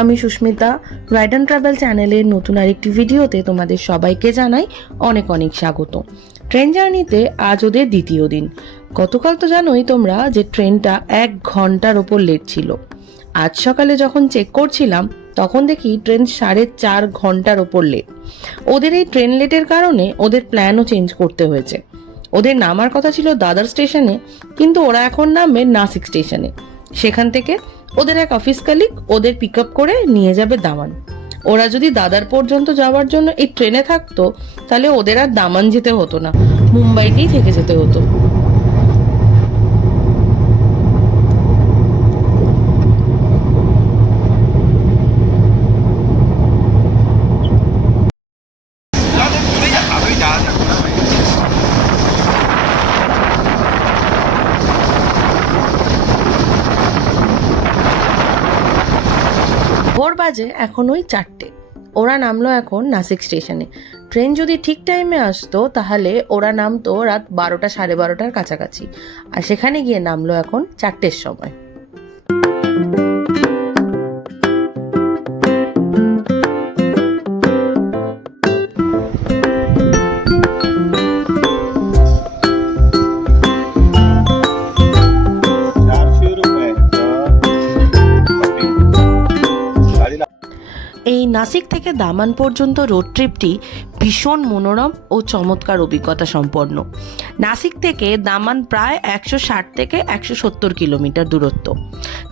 আমি Susmita. Ride and travel চ্যানেলের নতুন আরেকটি ভিডিওতে তোমাদের সবাইকে জানাই অনেক অনেক স্বাগত। ট্রেন জার্নিতে আজ ওদের দ্বিতীয় দিন। গতকাল তো জানোই তোমরা যে ট্রেনটা 1 ঘন্টার ওপর লেট ছিল। আজ সকালে যখন চেক করছিলাম তখন দেখি ট্রেন 4.5 ঘন্টার ওপর লেট। ওদের এই ট্রেন লেটের কারণে ওদের প্ল্যানও চেঞ্জ করতে হয়েছে। ওদের নামার কথা ছিল দাদর স্টেশনে, কিন্তু ওরা এখন নামবে নাসিক স্টেশনে। সেখান থেকে ওদের এক অফিস কালিগ ওদের পিক আপ করে নিয়ে যাবে দামান। ওরা যদি দাদার পর্যন্ত যাওয়ার জন্য এই ট্রেনে থাকতো তাহলে ওদের আর দামান যেতে হতো না, মুম্বাইতেই থেকে যেতে হতো। ভোর বাজে এখন ওই 4টে। ওরা নামলো এখন নাসিক স্টেশনে। ট্রেন যদি ঠিক টাইমে আসতো তাহলে ওরা নামতো রাত 12টা 12:30টার কাছাকাছি, আর সেখানে গিয়ে নামলো এখন 4টের সময়। এই নাসিক থেকে দামান পর্যন্ত রোড ট্রিপটি ভীষণ মনোরম ও চমৎকার অভিজ্ঞতা সম্পন্ন। নাসিক থেকে দামান প্রায় 160 থেকে 170 কিলোমিটার দূরত্ব।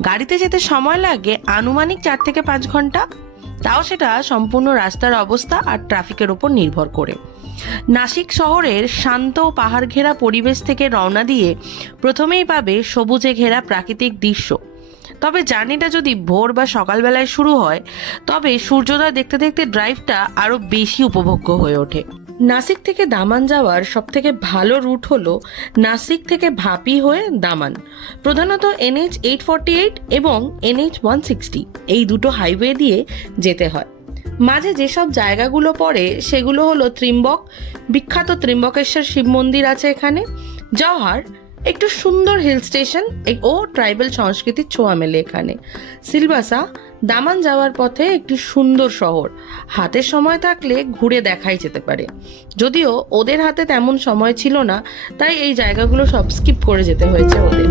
গাড়িতে যেতে সময় লাগে আনুমানিক 4 থেকে 5 ঘন্টা, তাও সেটা সম্পূর্ণ রাস্তার অবস্থা আর ট্রাফিকের ওপর নির্ভর করে। নাসিক শহরের শান্ত পাহাড় ঘেরা পরিবেশ থেকে রওনা দিয়ে প্রথমেই পাবে সবুজে ঘেরা প্রাকৃতিক দৃশ্য। তবে জার্নিটা যদি ভোর বা সকালবেলায় শুরু হয় তবে সূর্যোদয় দেখতে দেখতে ড্রাইভটা আরও বেশি উপভোগ্য হয়ে ওঠে। নাসিক থেকে দামান যাওয়ার সবথেকে ভালো রুট হলো নাসিক থেকে ভাপি হয়ে দামান। প্রধানত NH 848 এবং NH 160 এই দুটো হাইওয়ে দিয়ে যেতে হয়। মাঝে যেসব জায়গাগুলো পড়ে সেগুলো হলো ত্রিম্বক, বিখ্যাত ত্রিম্বকেশ্বর শিব মন্দির আছে এখানে, জওহর, একটু সুন্দর হিল স্টেশন ও ট্রাইবাল সংস্কৃতির ছোঁয়া মেলে এখানে, সিলবাসা, দামান যাওয়ার পথে একটি সুন্দর শহর। হাতে সময় থাকলে ঘুরে দেখাই যেতে পারে। যদিও ওদের হাতে তেমন সময় ছিল না, তাই এই জায়গাগুলো সব স্কিপ করে যেতে হয়েছে ওদের।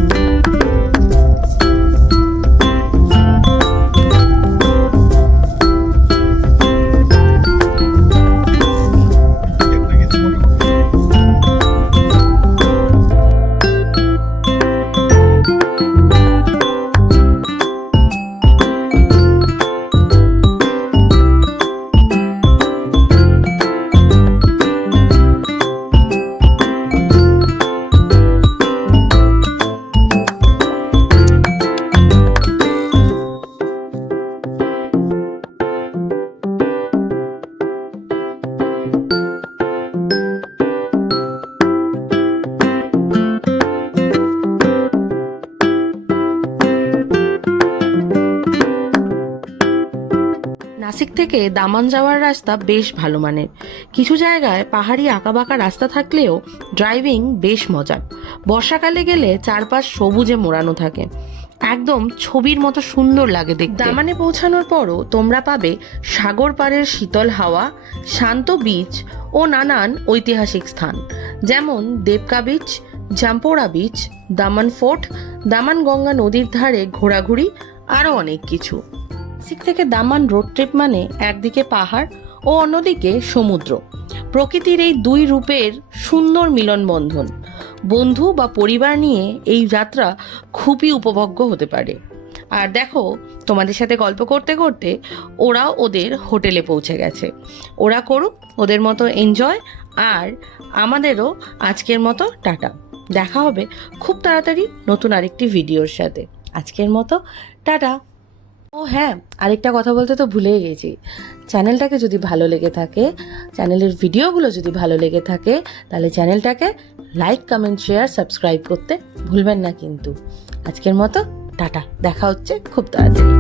নাসিক থেকে দামান যাওয়ার রাস্তা বেশ ভালো মানের। কিছু জায়গায় পাহাড়ি আঁকাবাঁকা রাস্তা থাকলেও ড্রাইভিং বেশ মজার। বর্ষাকালে গেলে চারপাশ সবুজে মোড়ানো থাকে, একদম ছবির মতো সুন্দর লাগে দেখতে। দামানে পৌঁছানোর পরও তোমরা পাবে সাগর পাড়ের শীতল হাওয়া, শান্ত বিচ ও নানান ঐতিহাসিক স্থান, যেমন দেবকা বিচ, জাম্পোরা বিচ, দামান ফোর্ট, দামান গঙ্গা নদীর ধারে ঘোরাঘুরি, আরও অনেক কিছু। নাসিক থেকে দামান রোড ট্রিপ মানে একদিকে পাহাড় ও অন্যদিকে সমুদ্র। প্রকৃতির এই দুই রূপের সুন্দর মিলনবন্ধন। বন্ধু বা পরিবার নিয়ে এই যাত্রা খুবই উপভোগ্য হতে পারে। আর দেখো, তোমাদের সাথে গল্প করতে করতে ওরাও ওদের হোটেলে পৌঁছে গেছে। ওরা করুক ওদের মতো এনজয়, আর আমাদেরও আজকের মতো টাটা। দেখা হবে খুব তাড়াতাড়ি নতুন আরেকটি ভিডিওর সাথে। আজকের মতো টাটা। ও হ্যাঁ, আরেকটা কথা বলতে তো ভুলেই গেছি। চ্যানেলটাকে যদি ভালো লেগে থাকে, চ্যানেলের ভিডিওগুলো যদি ভালো লেগে থাকে, তাহলে চ্যানেলটাকে লাইক, কমেন্ট, শেয়ার, সাবস্ক্রাইব করতে ভুলবেন না কিন্তু। আজকের মতো টাটা, দেখা হচ্ছে খুব তাড়াতাড়ি।